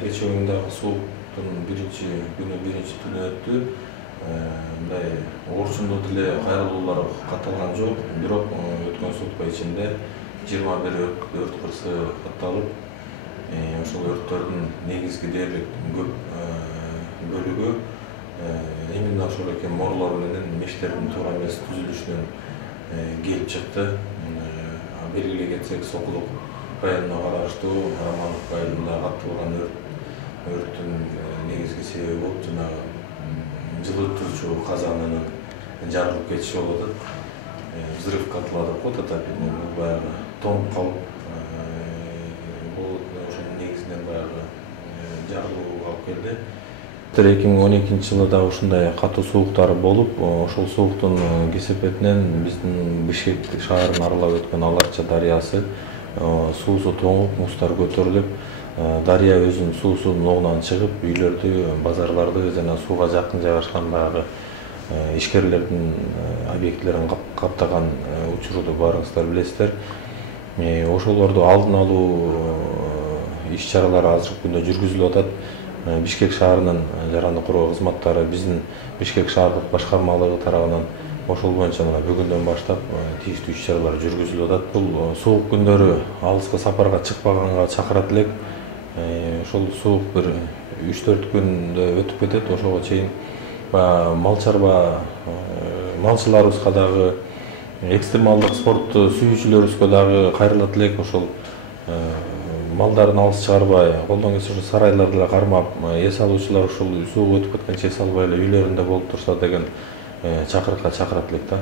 кечээ оюндагы сууктун биринчи күнү биринчи түнү өттү. Мындай орчундуу деле кайрылуулар катталган жок, бирок өткөн сутка ичинде 21 өрт кырсы катталып, ошол өрттөрдүн негизги дээрлик көп бөлүгү именно ошол экен морлор менен мештердин туура эмес түзүлүшүнөн келип чыкты. Белгилей кетсек, Сокулук районуна караштуу Романовка айылында катталган өрттүн негизги себеби болуп жанагы жылытуучу казанынын жарылып кетиши болуп атат. Взрыв котла деп коет отопительный, баягы тоңуп калып, бул ошонун негизинен баягы жарылууга алып келди. 2012-жылы да ушундай катуу сууктар болуп, ошол сууктун кесепетинен биздин Бишкек шаарын аралап өткөн Аларча дарыясы суусу тоңуп, муздар көтөрүлүп, дарыя өзүнүн суусунун огунан чыгып, үйлөрдү, базарларды жана сууга жакын жайгашкандагы ишкерлердин объектилерин каптаган учурду баарыңыздар билесиздер. Ошолорду алдын алуу иш-чаралары азыркы күндө жүргүзүлүп атат. Бишкек шаарынын жарандык коргоо кызматтары биздин Бишкек шаардык башкармалыгы тарабынан ошол боюнча мына бүгүндөн баштап тийиштүү иш-чаралар жүргүзүлүп атат. Бул суук күндөрү алыска сапарга чыкпаганга чакырат элек. Ошол суук бир 3-4 күндө өтүп кетет. Ошого чейин мал чарба малчыларыбызга дагы, экстремалдык спорт сүйүүчүлөрүбүзгө дагы кайрылат элек. Ошол малдарын алыс чыгарбай, колдон келсе ошо сарайларды эле кармап, эс алуучулар ушул суук өтүп кеткенче эс албай эле үйлөрүндө болуп турса деген чакырыкка чакырат элек да.